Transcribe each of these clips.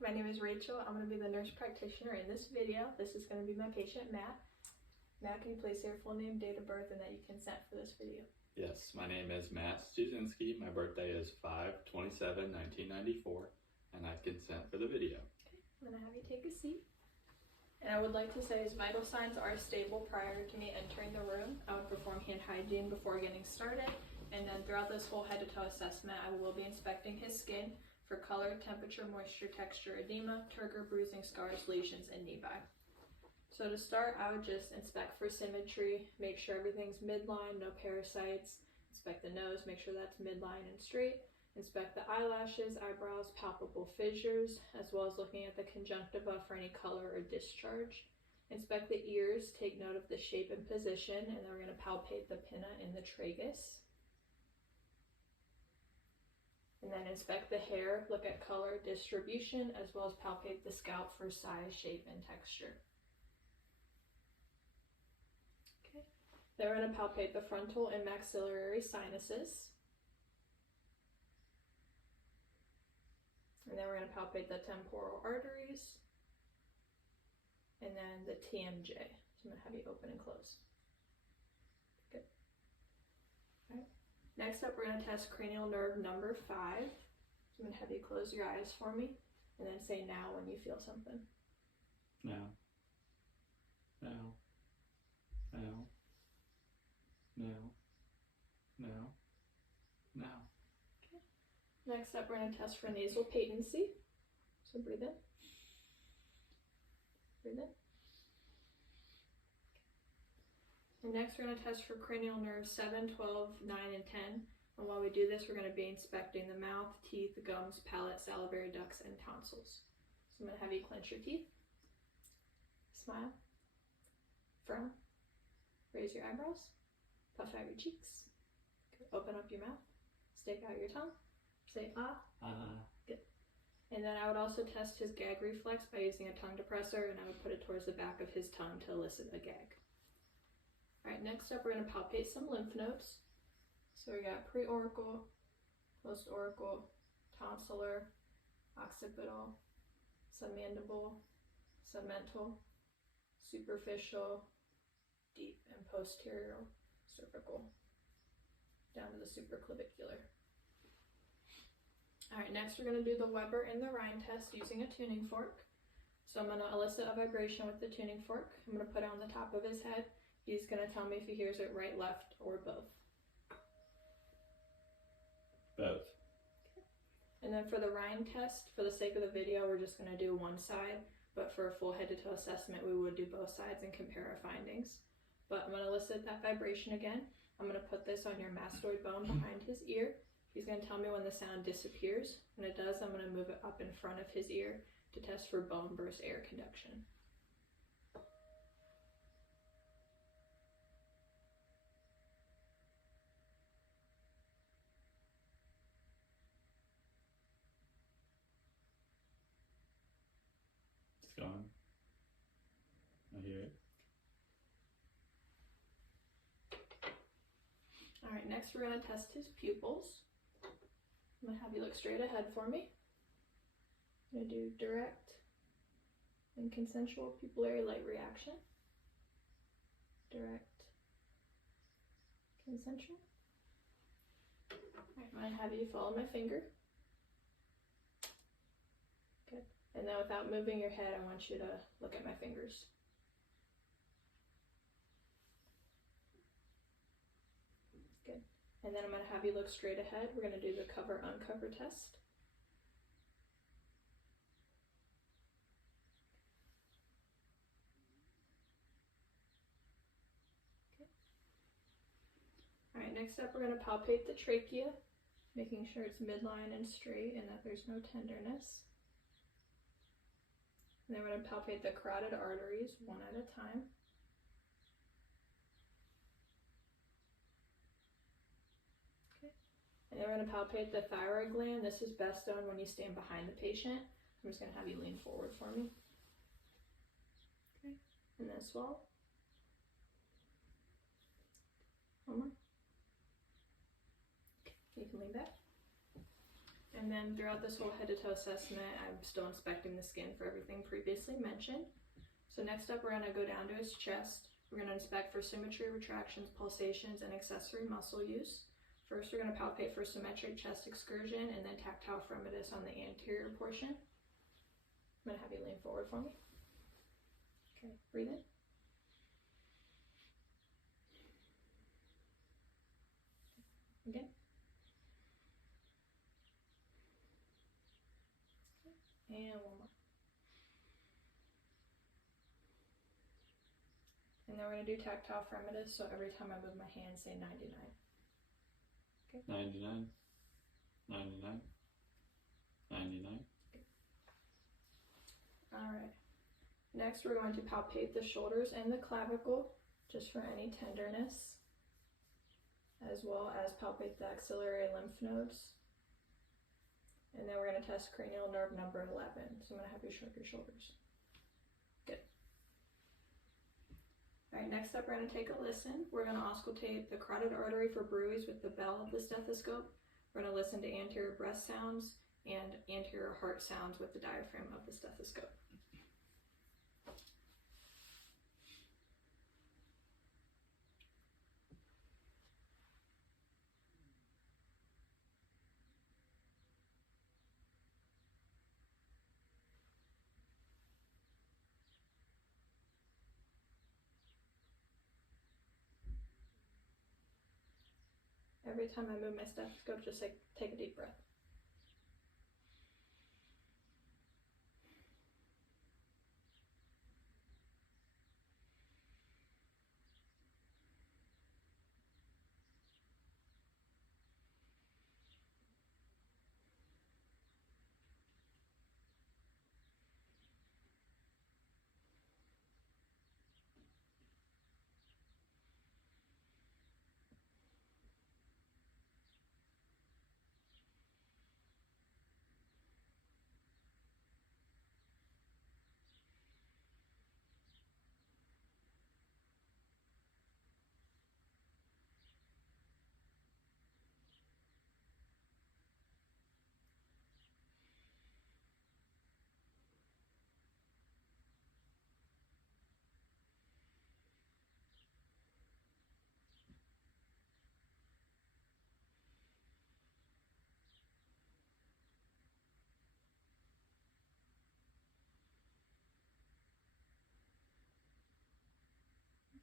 my name is Rachel. I'm going to be the nurse practitioner in this video. This is going to be my patient, Matt. Matt, can you please say your full name, date of birth, and that you consent for this video? Yes, my name is Matt Stuzinski. My birthday is 5/27/1994, and I consent for the video. Okay, I'm going to have you take a seat. And I would like to say his vital signs are stable prior to me entering the room. I would perform hand hygiene before getting started. And then throughout this whole head to toe assessment, I will be inspecting his skin for color, temperature, moisture, texture, edema, turgor, bruising, scars, lesions, and nevi. So to start, I would just inspect for symmetry, make sure everything's midline, no parasites, inspect the nose, make sure that's midline and straight, inspect the eyelashes, eyebrows, palpable fissures, as well as looking at the conjunctiva for any color or discharge. Inspect the ears, take note of the shape and position, and then we're going to palpate the pinna in the tragus. And then inspect the hair, look at color, distribution, as well as palpate the scalp for size, shape, and texture. Okay. Then we're going to palpate the frontal and maxillary sinuses. And then we're going to palpate the temporal arteries. And then the TMJ. So I'm going to have you open and close. Good. All right. Next up, we're going to test cranial nerve number 5. So I'm going to have you close your eyes for me and then say now when you feel something. Now. Now. Now. Now. Now. Now. Okay. Next up, we're going to test for nasal patency. So breathe in. Breathe in. And next, we're going to test for cranial nerves 7, 12, 9, and 10. And while we do this, we're going to be inspecting the mouth, teeth, gums, palate, salivary ducts, and tonsils. So I'm going to have you clench your teeth, smile, frown, raise your eyebrows, puff out your cheeks, open up your mouth, stake out your tongue, say ah. Good. And then I would also test his gag reflex by using a tongue depressor, and I would put it towards the back of his tongue to elicit a gag. All right, next up, we're going to palpate some lymph nodes. So we got preauricle, postauricle, tonsillar, occipital, submandible, submental, superficial, deep, and posterior cervical, down to the supraclavicular. All right, next we're going to do the Weber and the Rhine test using a tuning fork. So I'm going to elicit a vibration with the tuning fork. I'm going to put it on the top of his head. He's going to tell me if he hears it right, left, or both. Both. Okay. And then for the Rhine test, for the sake of the video, we're just going to do one side. But for a full head-to-toe assessment, we would do both sides and compare our findings. But I'm going to elicit that vibration again. I'm going to put this on your mastoid bone behind his ear. He's going to tell me when the sound disappears. When it does, I'm going to move it up in front of his ear to test for bone versus air conduction. It's gone. I hear it. All right, next we're going to test his pupils. I'm going to have you look straight ahead for me. I'm going to do direct and consensual pupillary light reaction. Direct, consensual. All right, I'm going to have you follow my finger. Good. And then without moving your head, I want you to look at my fingers. Good. And then I'm going to have you look straight ahead. We're going to do the cover-uncover test. Okay. All right, next up, we're going to palpate the trachea, making sure it's midline and straight and that there's no tenderness. And then we're going to palpate the carotid arteries one at a time. And then we're going to palpate the thyroid gland. This is best done when you stand behind the patient. I'm just going to have you lean forward for me. Okay. And then swallow. One more. Okay. You can lean back. And then throughout this whole head to toe assessment, I'm still inspecting the skin for everything previously mentioned. So next up, we're going to go down to his chest. We're going to inspect for symmetry, retractions, pulsations, and accessory muscle use. First, we're going to palpate for symmetric chest excursion and then tactile fremitus on the anterior portion. I'm going to have you lean forward for me. Okay, breathe in. Again. And one more. And then we're going to do tactile fremitus, so every time I move my hand, say 99. Okay. 99, 99, 99. Alright. Next, we're going to palpate the shoulders and the clavicle, just for any tenderness, as well as palpate the axillary lymph nodes. And then we're going to test cranial nerve number 11. So I'm going to have you shrug your shoulders. Good. Alright, next up we're going to take a listen. We're going to auscultate the carotid artery for bruits with the bell of the stethoscope. We're going to listen to anterior breath sounds and anterior heart sounds with the diaphragm of the stethoscope. Every time I move my stethoscope, just take a deep breath.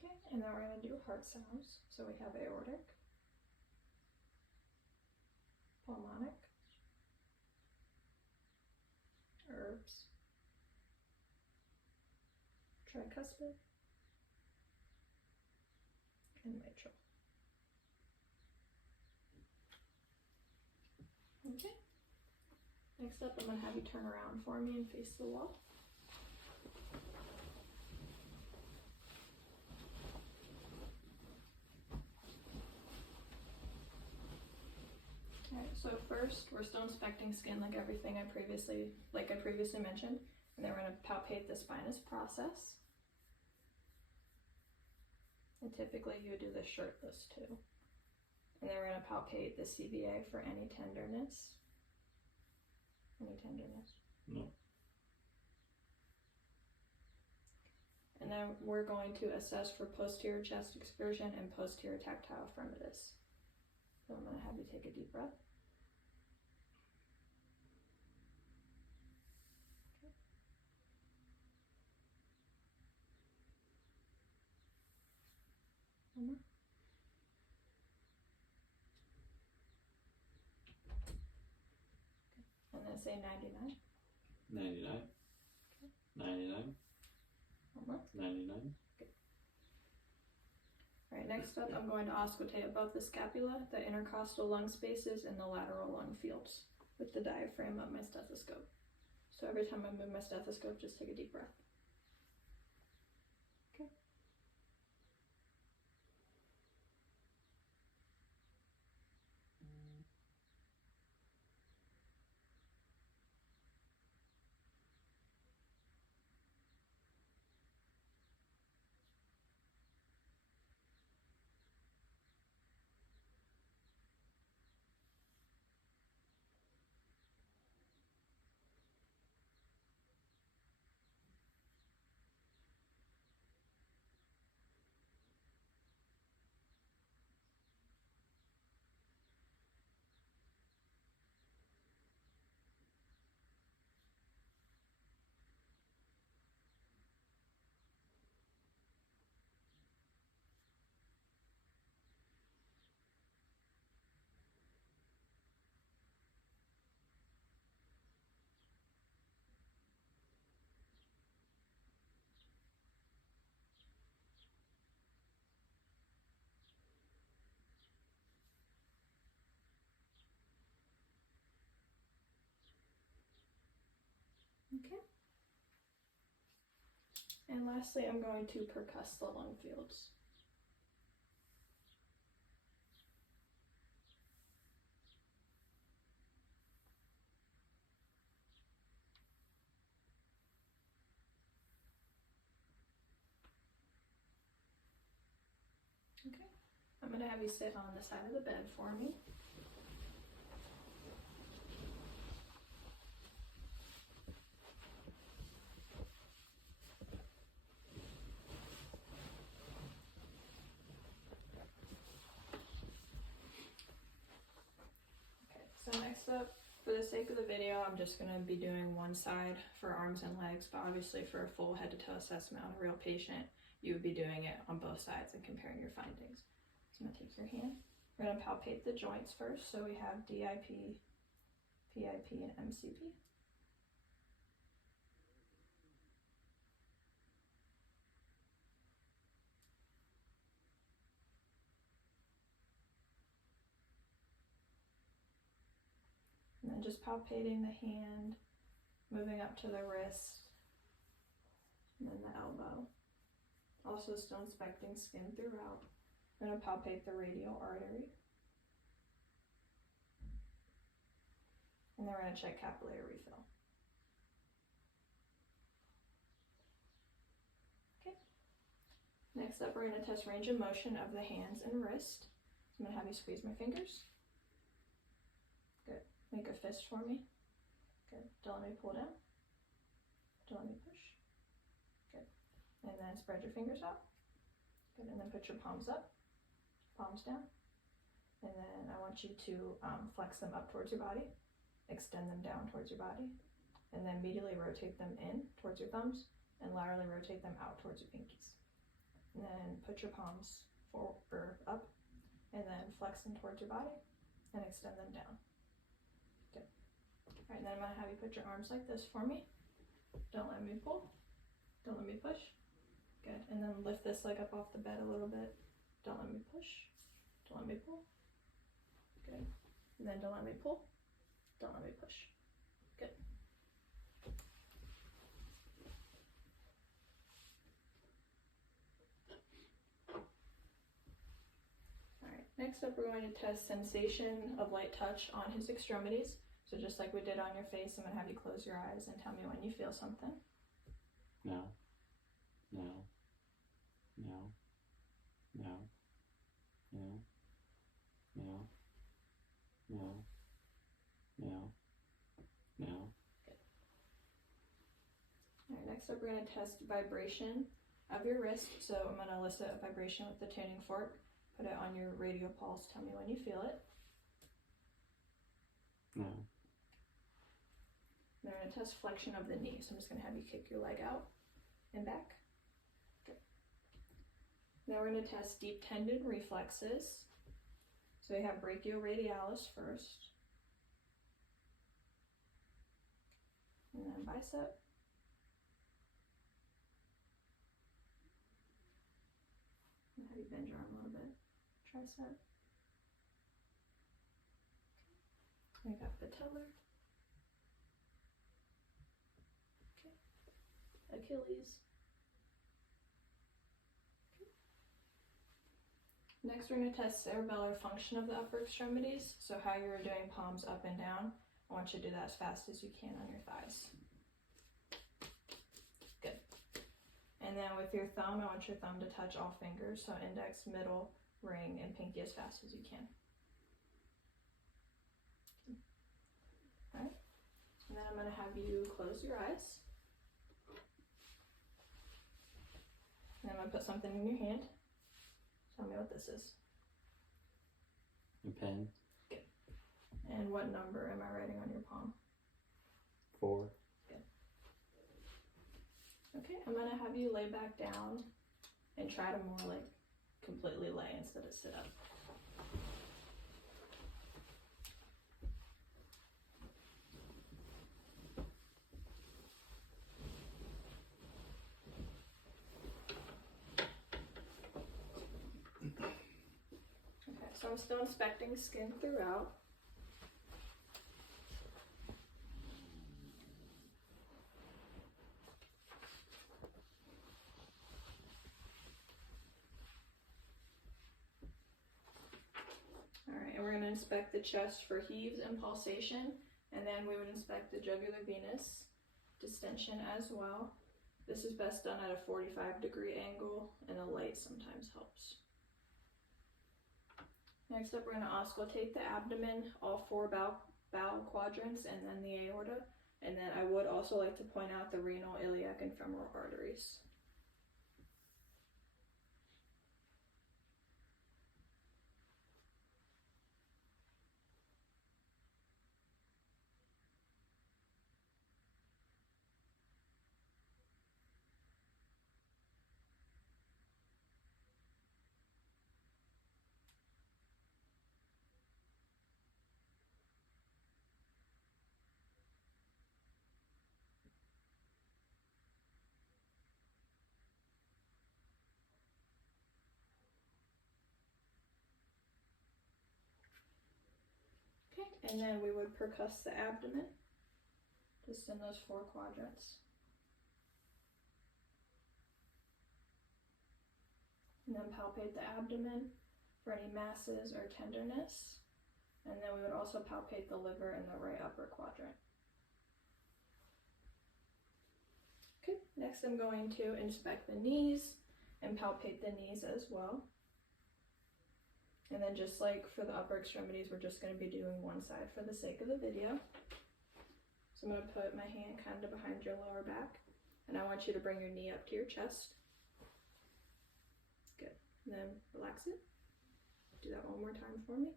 Okay, and then we're going to do heart sounds. So we have aortic, pulmonic, herbs, tricuspid, and mitral. Okay. Next up, I'm going to have you turn around for me and face the wall. Alright, so first we're still inspecting skin like I previously mentioned, and then we're going to palpate the spinous process. And typically you would do this shirtless too. And then we're going to palpate the CVA for any tenderness. Any tenderness? No. And then we're going to assess for posterior chest excursion and posterior tactile fremitus. So I'm going to have you take a deep breath. Okay. One more. Okay. And then say 99. 99, Okay. 99, One more. 99. Alright, next up I'm going to auscultate above the scapula, the intercostal lung spaces, and the lateral lung fields with the diaphragm of my stethoscope. So every time I move my stethoscope, just take a deep breath. Okay. Okay. And lastly, I'm going to percuss the lung fields. Okay, I'm going to have you sit on the side of the bed for me. Okay, so next up, for the sake of the video, I'm just going to be doing one side for arms and legs, but obviously for a full head to toe assessment on a real patient, you would be doing it on both sides and comparing your findings. So I'm going to take your hand. We're going to palpate the joints first. So we have DIP, PIP, and MCP. And then just palpating the hand, moving up to the wrist, and then the elbow. Also still inspecting skin throughout. I'm going to palpate the radial artery. And then we're going to check capillary refill. Okay. Next up, we're going to test range of motion of the hands and wrist. So I'm going to have you squeeze my fingers. Good. Make a fist for me. Good. Don't let me pull down. Don't let me push. Good. And then spread your fingers out. Good. And then put your palms up, palms down. And then I want you to flex them up towards your body, extend them down towards your body, and then immediately rotate them in towards your thumbs and laterally rotate them out towards your pinkies. And then put your palms forward or up, and then flex them towards your body and extend them down. Good. All right, and then I'm gonna have you put your arms like this for me. Don't let me pull. Don't let me push. Good. And then lift this leg up off the bed a little bit. Don't let me push. Don't let me pull. Good. And then don't let me pull. Don't let me push. Good. Alright, next up we're going to test sensation of light touch on his extremities. So just like we did on your face, I'm going to have you close your eyes and tell me when you feel something. No. No. No. No. No. No. No. No. No. Alright, next up we're going to test vibration of your wrist. So I'm going to elicit a vibration with the tuning fork. Put it on your radial pulse. Tell me when you feel it. No. Then we're going to test flexion of the knee. So I'm just going to have you kick your leg out and back. Good. Now we're going to test deep tendon reflexes. So we have brachioradialis first. And then bicep. And have you bend your arm a little bit. Tricep. We got patellar. Okay. Achilles. Okay. Next we're going to test cerebellar function of the upper extremities. So how you're doing palms up and down. I want you to do that as fast as you can on your thighs. Good. And then with your thumb, I want your thumb to touch all fingers. So index, middle, ring, and pinky as fast as you can. Alright. And then I'm going to have you close your eyes. And I'm going to put something in your hand. Tell me what this is. A pen. And what number am I writing on your palm? 4. Good. Okay, I'm going to have you lay back down and try to more like completely lay instead of sit up. Okay, so I'm still inspecting skin throughout. going to inspect the chest for heaves and pulsation, and then we would inspect the jugular venous distension as well. This is best done at a 45-degree angle, and a light sometimes helps. Next up, we're going to auscultate the abdomen, all 4 bowel quadrants, and then the aorta. And then I would also like to point out the renal, iliac, and femoral arteries. Okay, and then we would percuss the abdomen, just in those 4 quadrants. And then palpate the abdomen for any masses or tenderness. And then we would also palpate the liver in the right upper quadrant. Okay, next I'm going to inspect the knees and palpate the knees as well. And then just like for the upper extremities, we're just going to be doing one side for the sake of the video. So I'm going to put my hand kind of behind your lower back, and I want you to bring your knee up to your chest. Good. And then relax it. Do that one more time for me.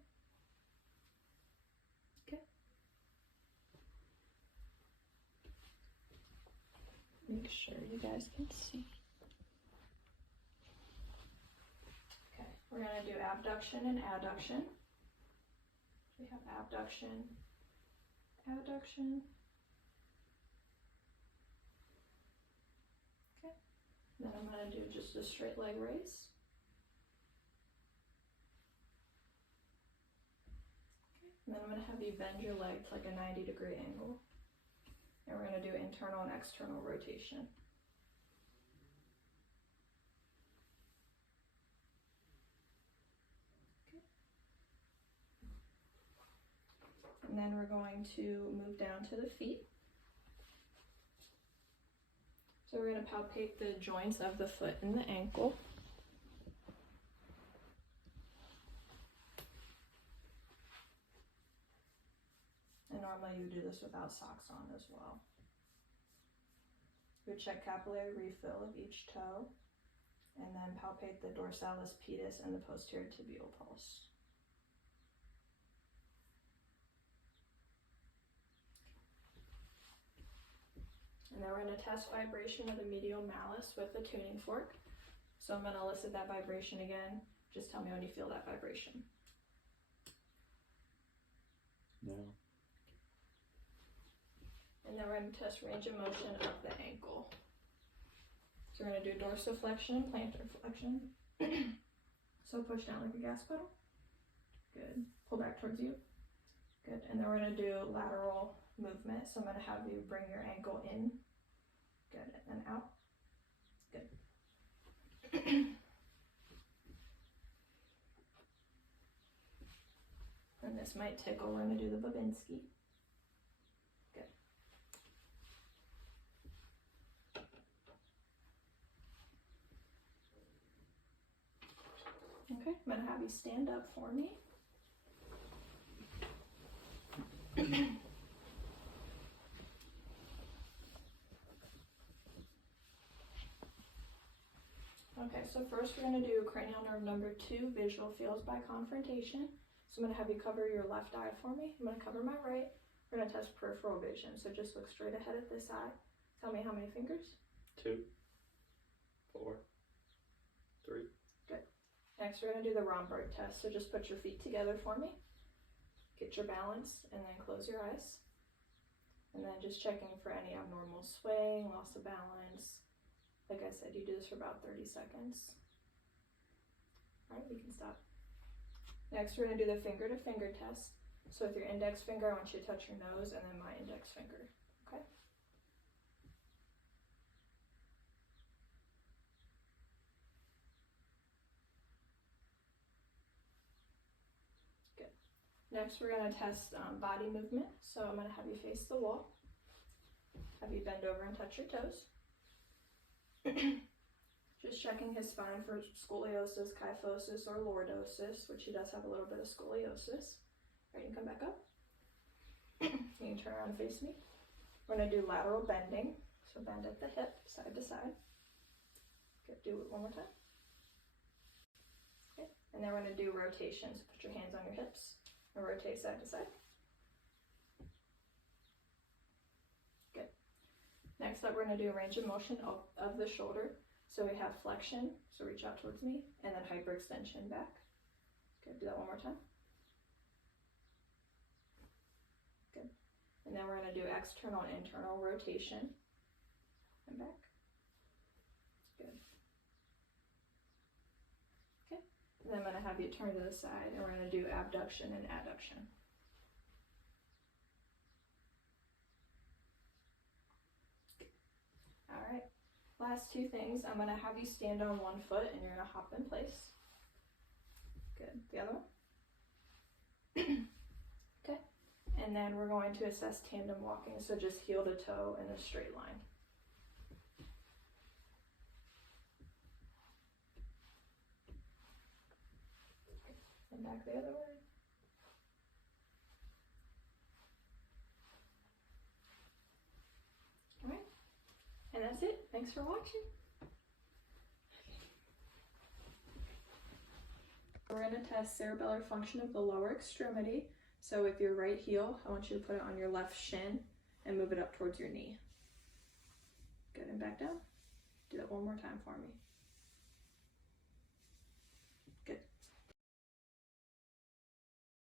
Okay. Make sure you guys can see. We're going to do abduction and adduction. We have abduction, adduction. Okay. Then I'm going to do just a straight leg raise. Okay. And then I'm going to have you bend your leg to like a 90-degree angle. And we're going to do internal and external rotation. And then we're going to move down to the feet. So we're going to palpate the joints of the foot and the ankle. And normally you would do this without socks on as well. We would check capillary refill of each toe, and then palpate the dorsalis pedis and the posterior tibial pulse. And then we're going to test vibration with a medial malleus with a tuning fork. So I'm going to elicit that vibration again. Just tell me when you feel that vibration. No. And then we're going to test range of motion of the ankle. So we're going to do dorsiflexion, plantar flexion. So push down like a gas pedal. Good. Pull back towards you. Good. And then we're going to do lateral movement. So I'm going to have you bring your ankle in. Good. And then out. Good. And this might tickle. We're going to do the Babinski. Good. Okay, I'm going to have you stand up for me. Okay, so first we're going to do cranial nerve number 2, visual fields by confrontation. So I'm going to have you cover your left eye for me. I'm going to cover my right. We're going to test peripheral vision. So just look straight ahead at this eye. Tell me how many fingers? 2, 4, 3. Good. Next we're going to do the Romberg test. So just put your feet together for me. Get your balance and then close your eyes. And then just checking for any abnormal swaying, loss of balance. Like I said, you do this for about 30 seconds. All right, we can stop. Next, we're going to do the finger-to-finger test. So with your index finger, I want you to touch your nose and then my index finger. Okay? Good. Next, we're going to test body movement. So I'm going to have you face the wall. Have you bend over and touch your toes. Just checking his spine for scoliosis, kyphosis, or lordosis, which he does have a little bit of scoliosis. All right, you can come back up. You can turn around and face me. We're going to do lateral bending. So bend at the hip, side to side. Good, do it one more time. Okay, and then we're going to do rotations. Put your hands on your hips and rotate side to side. Good. Next up, we're going to do a range of motion of the shoulder. So we have flexion, so reach out towards me, and then hyperextension back. Good, do that one more time. Good. And then we're going to do external and internal rotation and back. Good. Okay. And then I'm going to have you turn to the side, and we're going to do abduction and adduction. All right. Last two things, I'm going to have you stand on one foot and you're going to hop in place. Good. The other one. Okay. And then we're going to assess tandem walking, so just heel to toe in a straight line. And back the other way. All right. And that's it. Thanks for watching. We're going to test cerebellar function of the lower extremity. So with your right heel, I want you to put it on your left shin and move it up towards your knee. Good, and back down. Do that one more time for me.